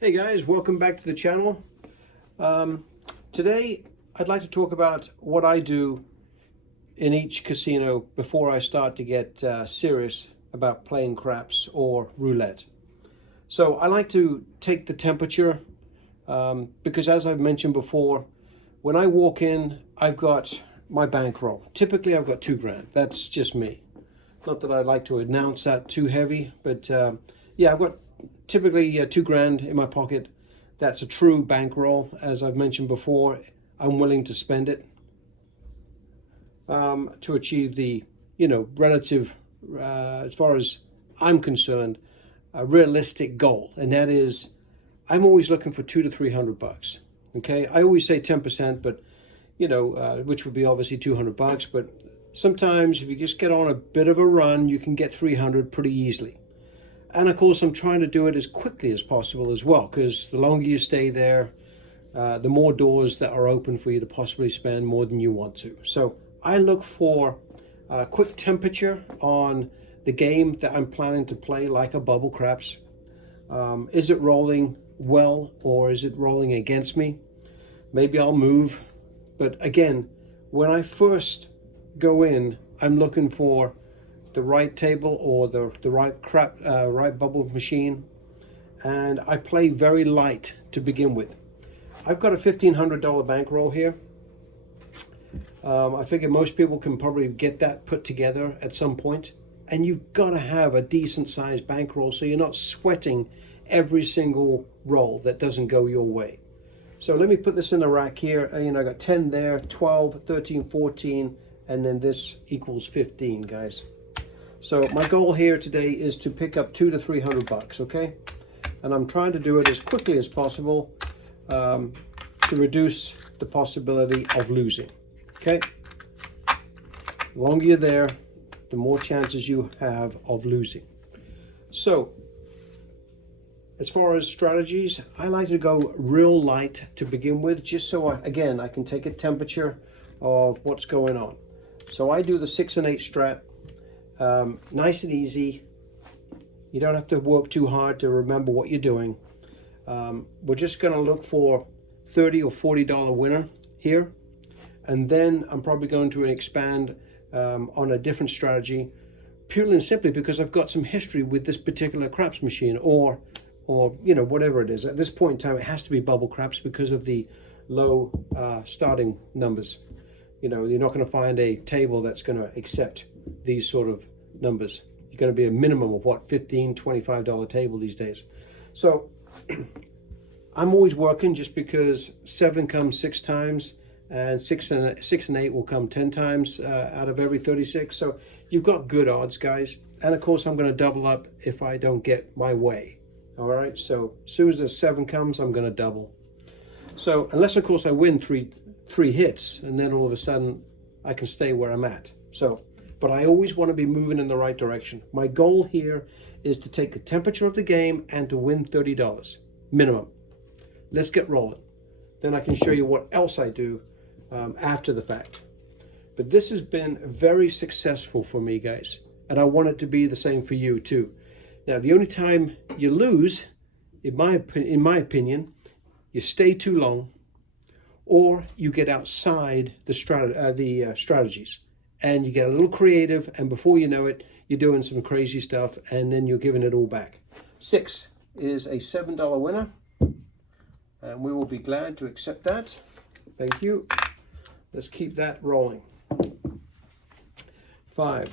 Hey guys, welcome back to the channel. Today I'd like to talk about what I do in each casino before I start to get serious about playing craps or roulette. So I like to take the temperature because, as I've mentioned before, when I walk in, I've got my bankroll. Typically I've got $2 grand. That's just me. Not that I like to announce that too heavy, but yeah, I've got typically $2 grand in my pocket. That's a true bankroll. As I've mentioned before, I'm willing to spend it to achieve the, relative, as far as I'm concerned, a realistic goal, and that is, I'm always looking for $200 to $300. Okay, I always say 10%, but which would be obviously $200. But sometimes, if you just get on a bit of a run, you can get 300 pretty easily. And of course, I'm trying to do it as quickly as possible as well, because the longer you stay there, the more doors that are open for you to possibly spend more than you want to. So I look for a quick temperature on the game that I'm planning to play, like a bubble craps. Is it rolling well, or is it rolling against me? Maybe I'll move. But again, when I first go in, I'm looking for the right table or the right bubble machine, and I play very light to begin with. I've got a $1,500 bankroll here. I figure most people can probably get that put together at some point, and you've got to have a decent sized bankroll so you're not sweating every single roll that doesn't go your way. So let me put this in the rack here. I got 10 there, 12, 13, 14, and then this equals 15, guys. So my goal here today is to pick up $200 to $300, okay? And I'm trying to do it as quickly as possible to reduce the possibility of losing, okay? The longer you're there, the more chances you have of losing. So, as far as strategies, I like to go real light to begin with, just so I can take a temperature of what's going on. So I do the 6 and 8 strat. Nice and easy. You don't have to work too hard to remember what you're doing. We're just going to look for $30 or $40 winner here, and then I'm probably going to expand on a different strategy, purely and simply because I've got some history with this particular craps machine, or whatever it is. At this point in time, it has to be bubble craps because of the low starting numbers. You're not going to find a table that's going to accept these sort of numbers. You're going to be a minimum of what, $15, $25 table these days. So I'm always working, just because 7 comes 6 times, and 6 and 8 will come 10 times out of every 36. So you've got good odds, guys. And of course, I'm going to double up if I don't get my way. All right. So as soon as the 7 comes, I'm going to double. So unless, of course, I win three hits, and then all of a sudden I can stay where I'm at. So, but I always want to be moving in the right direction. My goal here is to take the temperature of the game and to win $30 minimum. Let's get rolling. Then I can show you what else I do after the fact. But this has been very successful for me, guys, and I want it to be the same for you too. Now, the only time you lose, in my opinion, you stay too long, or you get outside the strategies, and you get a little creative, and before you know it, you're doing some crazy stuff, and then you're giving it all back. 6 is a $7 winner, and we will be glad to accept that. Thank you. Let's keep that rolling. 5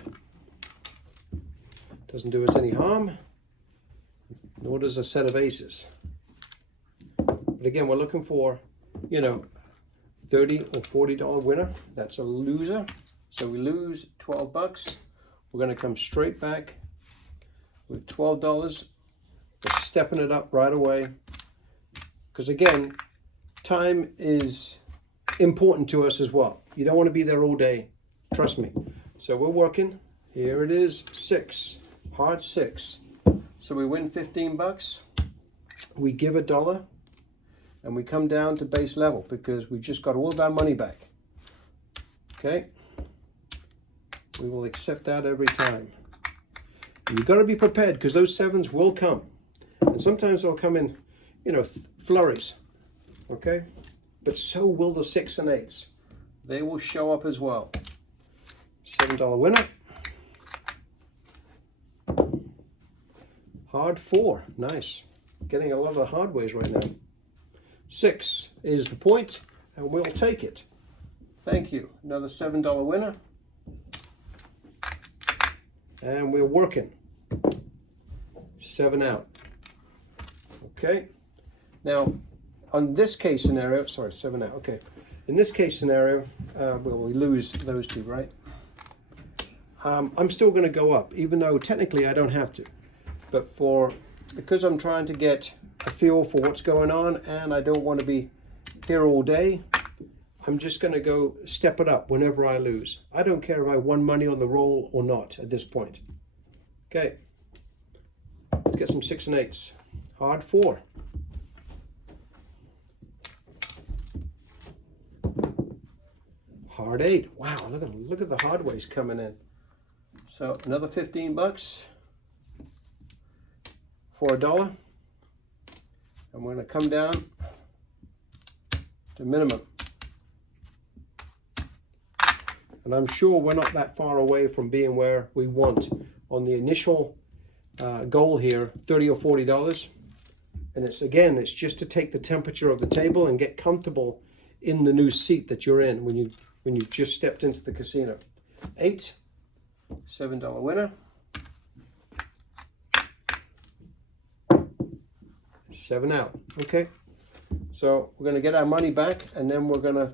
doesn't do us any harm, nor does a set of aces. But again, we're looking for, $30 or $40 winner. That's a loser. So we lose $12. We're going to come straight back with $12. We're stepping it up right away. Because again, time is important to us as well. You don't want to be there all day. Trust me. So we're working. Here it is, 6. Hard 6. So we win $15. We give $1. And we come down to base level because we just got all of our money back. Okay? We will accept that every time. You've got to be prepared because those sevens will come. And sometimes they'll come in, you know, flurries. Okay? But so will the 6 and 8s. They will show up as well. $7 winner. Hard 4. Nice. Getting a lot of the hard ways right now. 6 is the point, and we'll take it. Thank you. Another $7 winner. And we're working. 7 out. Okay. Now, on this case scenario, sorry, 7 out. Okay. In this case scenario, well, we lose those two, right? I'm still going to go up, even though technically I don't have to. But because I'm trying to get a feel for what's going on, and I don't want to be here all day, I'm just going to go step it up whenever I lose. I don't care if I won money on the roll or not at this point. Okay. Let's get some 6 and 8s. Hard 4. Hard 8. Wow, look at the hard ways coming in. So another 15 bucks for $1. I'm going to come down to minimum. And I'm sure we're not that far away from being where we want on the initial goal here, $30 or $40. And it's just to take the temperature of the table and get comfortable in the new seat that you're in when you just stepped into the casino. 8, $7 winner. 7 out. Okay. So we're going to get our money back, and then we're going to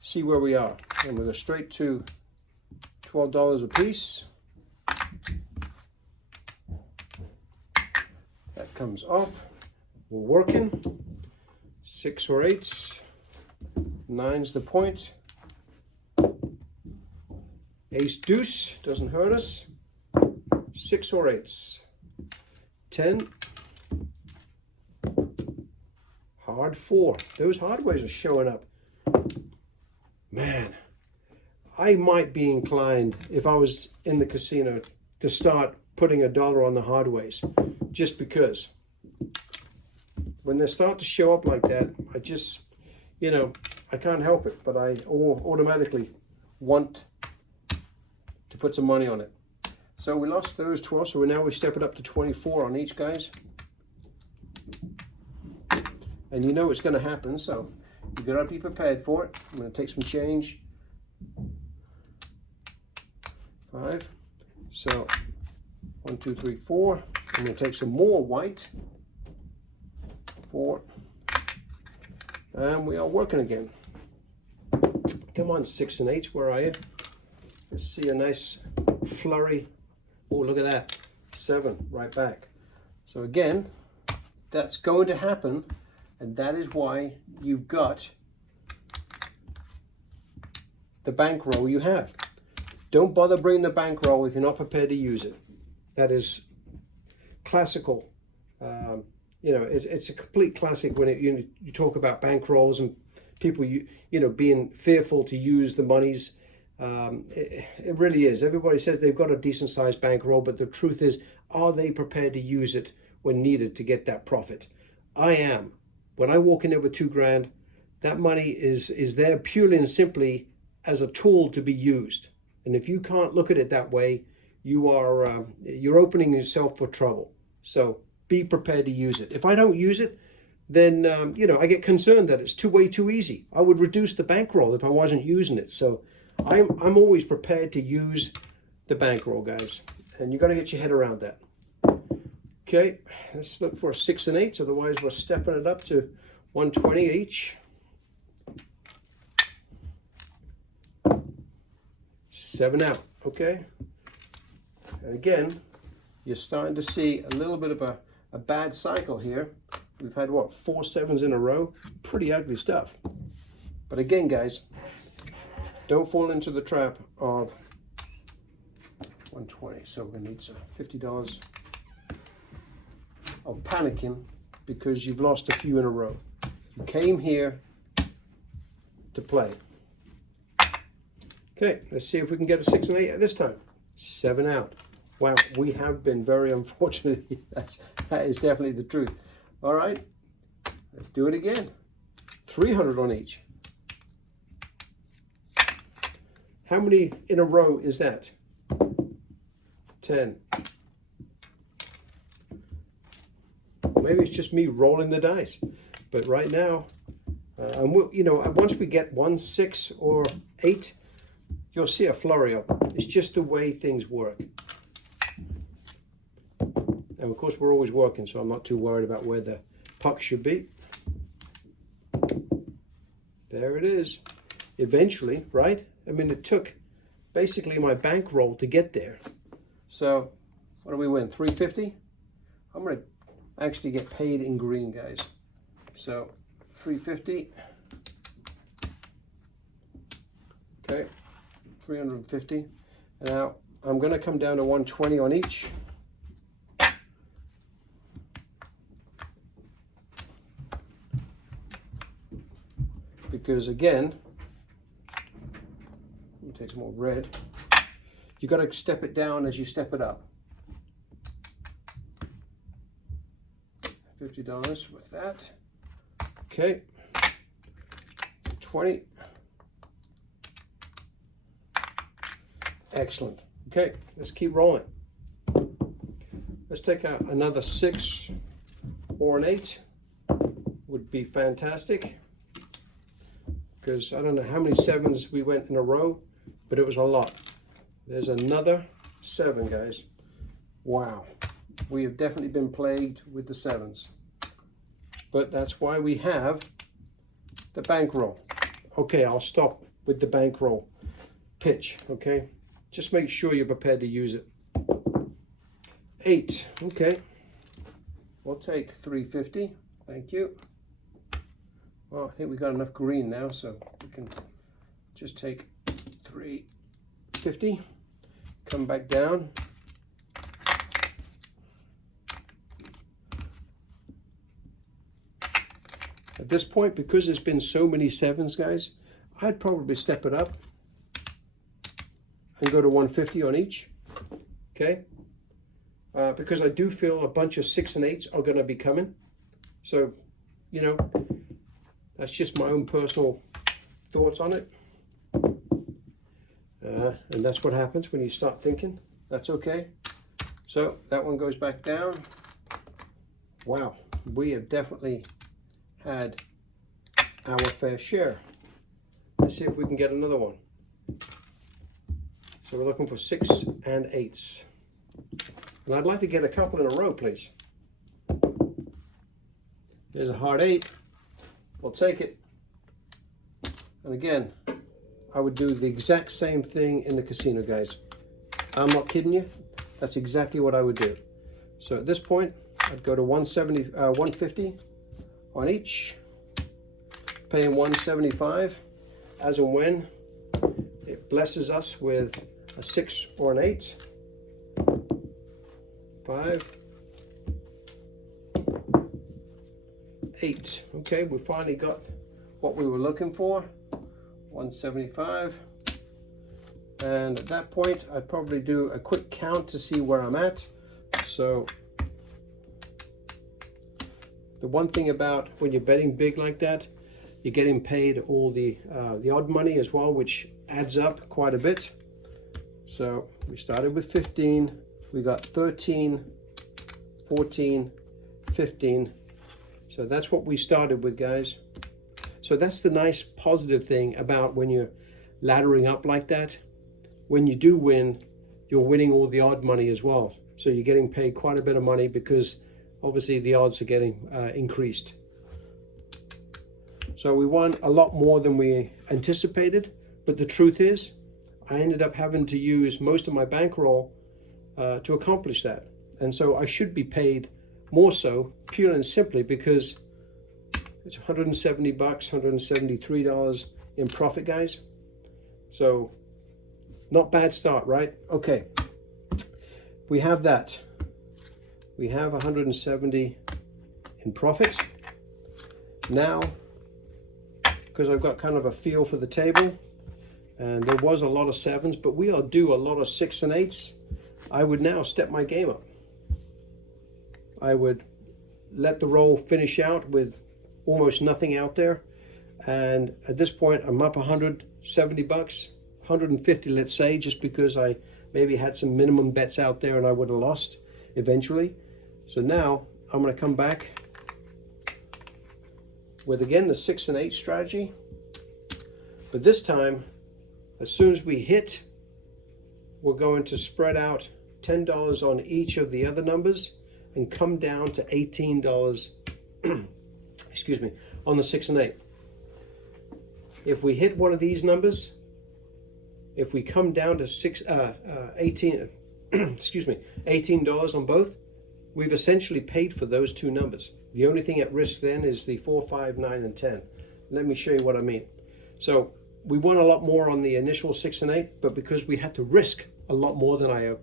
see where we are. And we'll go straight to $12 a piece. That comes off. We're working. 6 or 8s. 9's the point. Ace deuce doesn't hurt us. 6 or 8s. 10. Hard 4. Those hard ways are showing up. Man, I might be inclined, if I was in the casino, to start putting $1 on the hard ways, just because when they start to show up like that, I just, you know, I can't help it, but I automatically want to put some money on it. So we lost those 12, so now we step it up to 24 on each, guys. And you know it's going to happen, so you got to be prepared for it. I'm going to take some change. 5. So 1, 2, 3, 4. I'm going to take some more white. 4. And we are working again. Come on, 6 and 8. Where are you? Let's see a nice flurry. Oh, look at that. 7 right back. So again, that's going to happen. And that is why you've got the bankroll you have. Don't bother bringing the bankroll if you're not prepared to use it. That is classical. You know, it's a complete classic when you talk about bankrolls and people you know being fearful to use the monies. It really is. Everybody says they've got a decent sized bankroll, but the truth is, are they prepared to use it when needed to get that profit? I am. When I walk in there with $2,000, that money is there purely and simply as a tool to be used. And if you can't look at it that way, you're opening yourself for trouble. So be prepared to use it. If I don't use it, then you know, I get concerned that it's way too easy. I would reduce the bankroll if I wasn't using it. So I'm always prepared to use the bankroll, guys. And you got to get your head around that. Okay, let's look for 6 and 8. Otherwise, we're stepping it up to 120 each. 7 out. Okay. And again, you're starting to see a little bit of a bad cycle here. We've had what, 4 7s in a row? Pretty ugly stuff. But again, guys, don't fall into the trap of 120. So we're gonna need some $50 of panicking because you've lost a few in a row. You came here to play. Okay, let's see if we can get a 6 and 8 at this time. 7 out. Wow, we have been very unfortunate. That is definitely the truth. All right, let's do it again. 300 on each. How many in a row is that? 10. Maybe it's just me rolling the dice, but right now, and you know, once we get 1, 6, or 8, you'll see a flurry of them. It's just the way things work. And of course, we're always working, so I'm not too worried about where the puck should be. There it is. Eventually, right? I mean, it took basically my bankroll to get there. So, what do we win? 350? I'm going to actually get paid in green, guys. So, 350. Okay, 350. Now, I'm going to come down to 120 on each. Because again, let me take some more red. You got to step it down as you step it up. $50 with that. Okay. 20. Excellent. Okay, let's keep rolling. Let's take out another 6 or an 8. Would be fantastic. Because I don't know how many 7s we went in a row, but it was a lot. There's another 7, guys. Wow. We have definitely been plagued with the 7s. But that's why we have the bankroll. Okay, I'll stop with the bankroll pitch, okay? Just make sure you're prepared to use it. 8, okay. We'll take 350, thank you. Well, I think we got enough green now, so we can just take 350, come back down. At this point, because there's been so many 7s, guys, I'd probably step it up and go to 150 on each, okay? Because I do feel a bunch of 6 and 8s are going to be coming. So, you know, that's just my own personal thoughts on it. And that's what happens when you start thinking. That's okay. So that one goes back down. Wow, we have definitely had our fair share. Let's see if we can get another one. So we're looking for 6 and 8s. And I'd like to get a couple in a row, please. There's a hard 8. We'll take it. And again, I would do the exact same thing in the casino, guys. I'm not kidding you. That's exactly what I would do. So at this point, I'd go to 150 on each, paying 175 as and when it blesses us with a 6 or an 8. 5, 8. Okay, we finally got what we were looking for. 175. And at that point, I'd probably do a quick count to see where I'm at. So the one thing about when you're betting big like that, you're getting paid all the odd money as well, which adds up quite a bit. So we started with 15, we got 13, 14, 15. So that's what we started with, guys. So that's the nice positive thing about when you're laddering up like that. When you do win, you're winning all the odd money as well. So you're getting paid quite a bit of money because obviously the odds are getting increased. So we won a lot more than we anticipated, but the truth is, I ended up having to use most of my bankroll to accomplish that. And so I should be paid more so, purely and simply because it's 170 bucks, $173 in profit, guys. So not bad start, right? Okay, we have that. We have 170 in profit. Now, because I've got kind of a feel for the table, and there was a lot of 7s, but we'll do a lot of 6 and 8s. I would now step my game up. I would let the roll finish out with almost nothing out there. And at this point, I'm up 170 bucks, 150, let's say, just because I maybe had some minimum bets out there and I would have lost eventually. So now I'm going to come back with, again, the 6 and 8 strategy. But this time, as soon as we hit, we're going to spread out $10 on each of the other numbers and come down to $18 excuse me, on the 6 and 8. If we hit one of these numbers, if we come down to 18 excuse me, $18 on both, we've essentially paid for those two numbers. The only thing at risk then is the 4, 5, 9, and 10. Let me show you what I mean. So we won a lot more on the initial 6 and 8, but because we had to risk a lot more than I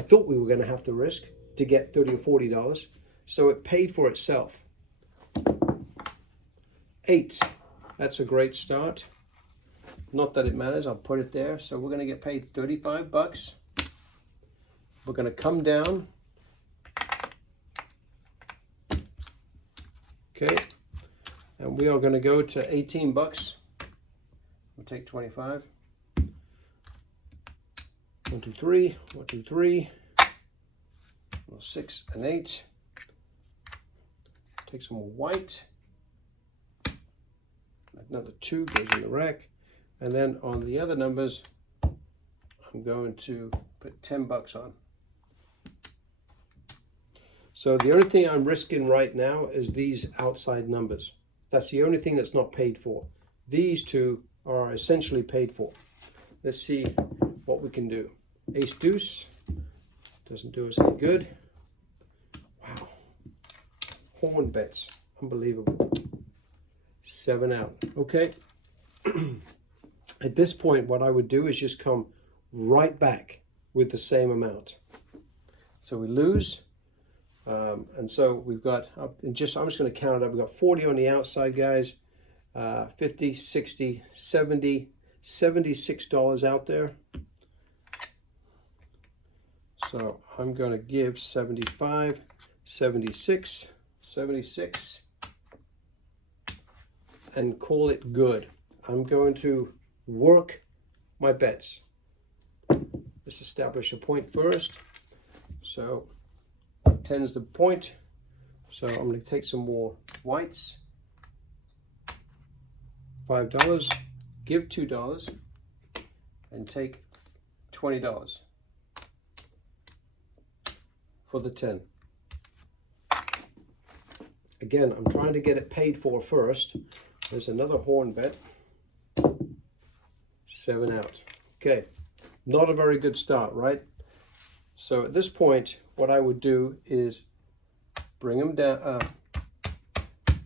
thought we were going to have to risk to get $30 or $40, so it paid for itself. 8, that's a great start. Not that it matters, I'll put it there. So we're going to get paid 35 bucks. We're going to come down. Okay, and we are going to go to 18 bucks. We'll take 25. 1, 2, 3, 1, 2, 3. Well, 6 and 8. Take some more white. Another 2 goes in the rack. And then on the other numbers, I'm going to put 10 bucks on. So the only thing I'm risking right now is these outside numbers. That's the only thing that's not paid for. These two are essentially paid for. Let's see what we can do. Ace deuce doesn't do us any good. Wow. Horn bets, unbelievable. 7 out. Okay. At this point, what I would do is just come right back with the same amount. So we lose. And so we've got, I'm just going to count it up. We've got 40 on the outside, guys. 50, 60, 70, $76 out there. So I'm going to give 75, 76, 76, and call it good. I'm going to work my bets. Let's establish a point first. So 10 is the point. So I'm going to take some more whites. $5, give $2, and take $20 for the 10. Again, I'm trying to get it paid for first. There's another horn bet. 7 out. Okay, not a very good start, right? So at this point, what I would do is bring them down,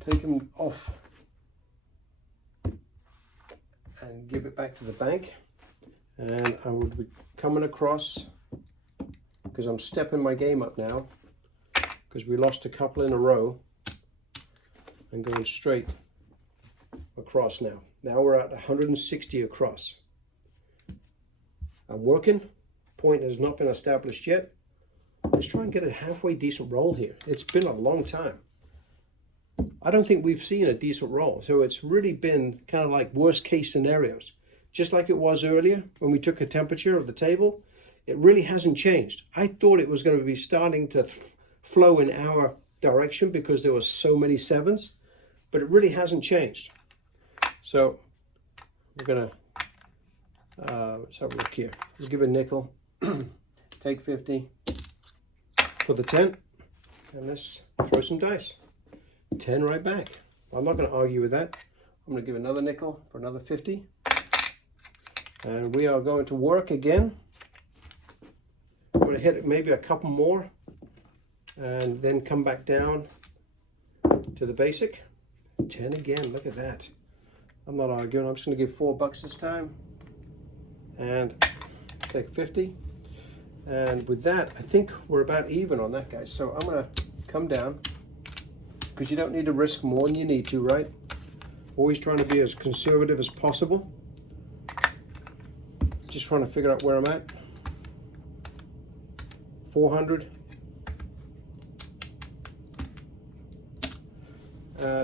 take them off, and give it back to the bank. And I would be coming across, because I'm stepping my game up now, because we lost a couple in a row, and going straight across now. Now we're at 160 across. I'm working. Point has not been established yet. Let's try and get a halfway decent roll here. It's been a long time. I don't think we've seen a decent roll. So it's really been kind of like worst case scenarios. Just like it was earlier when we took a temperature of the table, it really hasn't changed. I thought it was going to be starting to flow in our direction because there were so many 7s, but it really hasn't changed. So we're going to, let's have a look here. We'll give a nickel, take 50 for the 10, and let's throw some dice. 10 right back. I'm not going to argue with that. I'm going to give another nickel for another 50. And we are going to work again. I'm going to hit maybe a couple more and then come back down to the basic. 10 again, look at that. I'm not arguing, I'm just going to give $4 this time and take 50. And with that, I think we're about even on that, guys. So I'm going to come down, because you don't need to risk more than you need to, right? Always trying to be as conservative as possible. Just trying to figure out where I'm at. 400.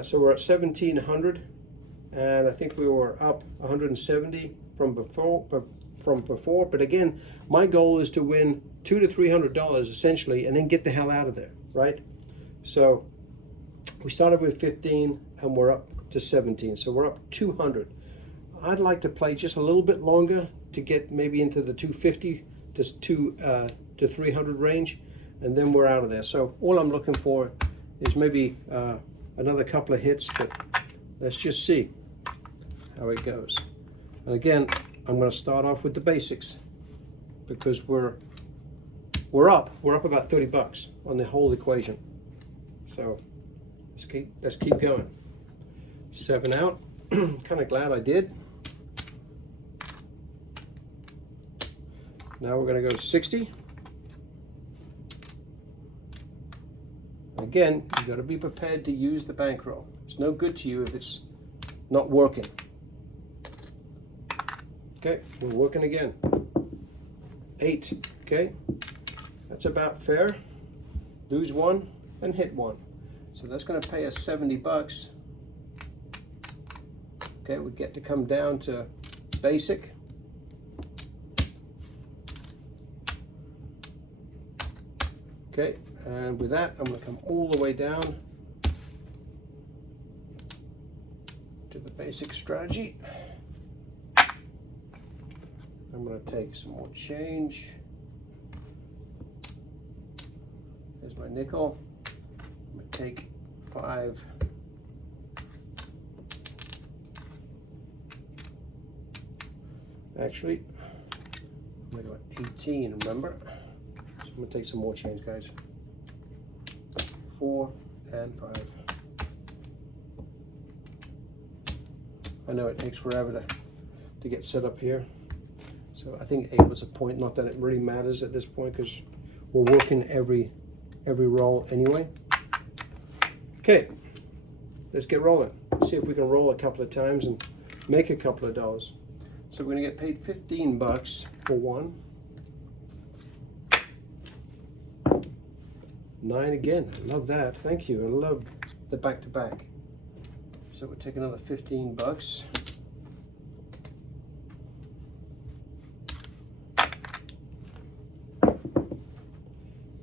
So we're at 1700, and I think we were up 170 from before. But again, my goal is to win $200 to $300 essentially, and then get the hell out of there, right? So we started with 15, and we're up to 17, so we're up 200. I'd like to play just a little bit longer to get maybe into the 250 to 300 range, and then we're out of there. So all I'm looking for is maybe another couple of hits, but let's just see how it goes. And again, I'm going to start off with the basics, because we're up about 30 bucks on the whole equation. So let's keep going. 7 out. Kind of glad I did. Now we're going to go to 60. Again, you got to be prepared to use the bankroll. It's no good to you if it's not working. Okay, we're working again. 8. Okay, that's about fair. Lose 1 and hit 1. So that's going to pay us 70 bucks. Okay, we get to come down to basic. Okay, and with that, I'm going to come all the way down to the basic strategy. I'm going to take some more change. There's my nickel. I'm going to take 5. Actually, I'm going to go at 18, remember? So I'm going to take some more change, guys. 4 and 5. I know it takes forever to get set up here. So I think 8 was a point, not that it really matters at this point, because we're working every roll anyway. Okay, let's get rolling. See if we can roll a couple of times and make a couple of dollars. So we're going to get paid 15 bucks for 1. 9 again. I love that. Thank you. I love the back-to-back. So we'll take another 15 bucks.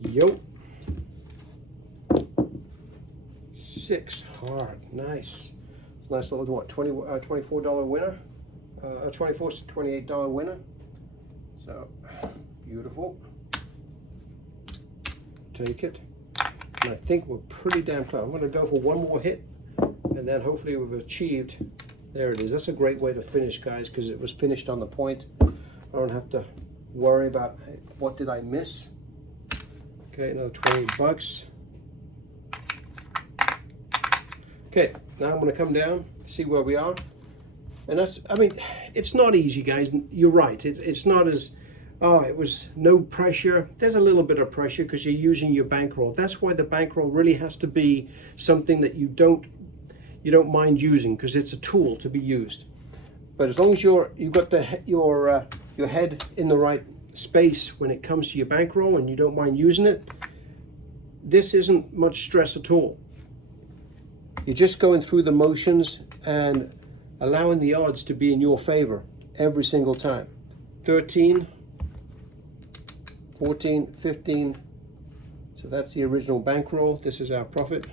Yo. 6 hard. Nice. Nice little what? $24 winner. A $24 to $28 winner. So beautiful. Take it. And I think we're pretty damn close. I'm going to go for one more hit, and then hopefully we've achieved. There it is. That's a great way to finish, guys, because it was finished on the point. I don't have to worry about, hey, what did I miss. Okay, another 20 bucks. Okay, now I'm going to come down, see where we are. And that's, I mean, it's not easy, guys. You're right. It's not as, oh, it was no pressure. There's a little bit of pressure because you're using your bankroll. That's why the bankroll really has to be something that you don't mind using, because it's a tool to be used. But as long as you've got your head in the right space when it comes to your bankroll and you don't mind using it, this isn't much stress at all. You're just going through the motions and allowing the odds to be in your favor every single time. 13, 14, 15. So that's the original bankroll. This is our profit.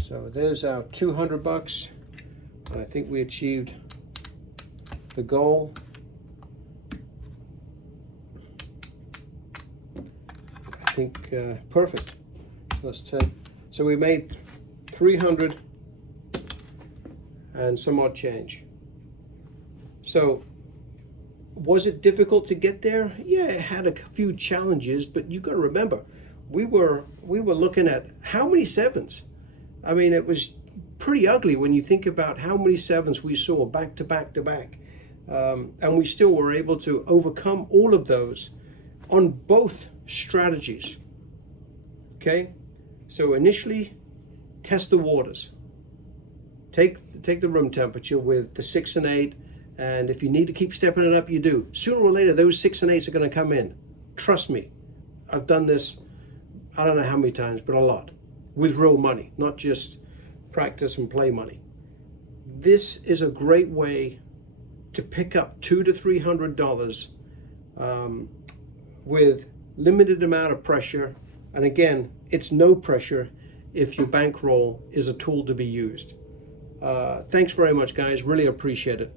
So there's our 200 bucks. And I think we achieved the goal. I think perfect. Let's take, so we made 300 and some odd change. So was it difficult to get there? Yeah, it had a few challenges, but you got to remember, we were looking at how many sevens. I mean, it was pretty ugly when you think about how many sevens we saw back to back to back, and we still were able to overcome all of those on both strategies. Okay, so initially, test the waters. Take the room temperature with the 6 and 8 And if you need to keep stepping it up, you do. Sooner or later, those 6 and 8s are going to come in. Trust me. I've done this, I don't know how many times, but a lot. With real money, not just practice and play money. This is a great way to pick up $200 to $300 with limited amount of pressure. And again, it's no pressure if your bankroll is a tool to be used. Thanks very much, guys. Really appreciate it.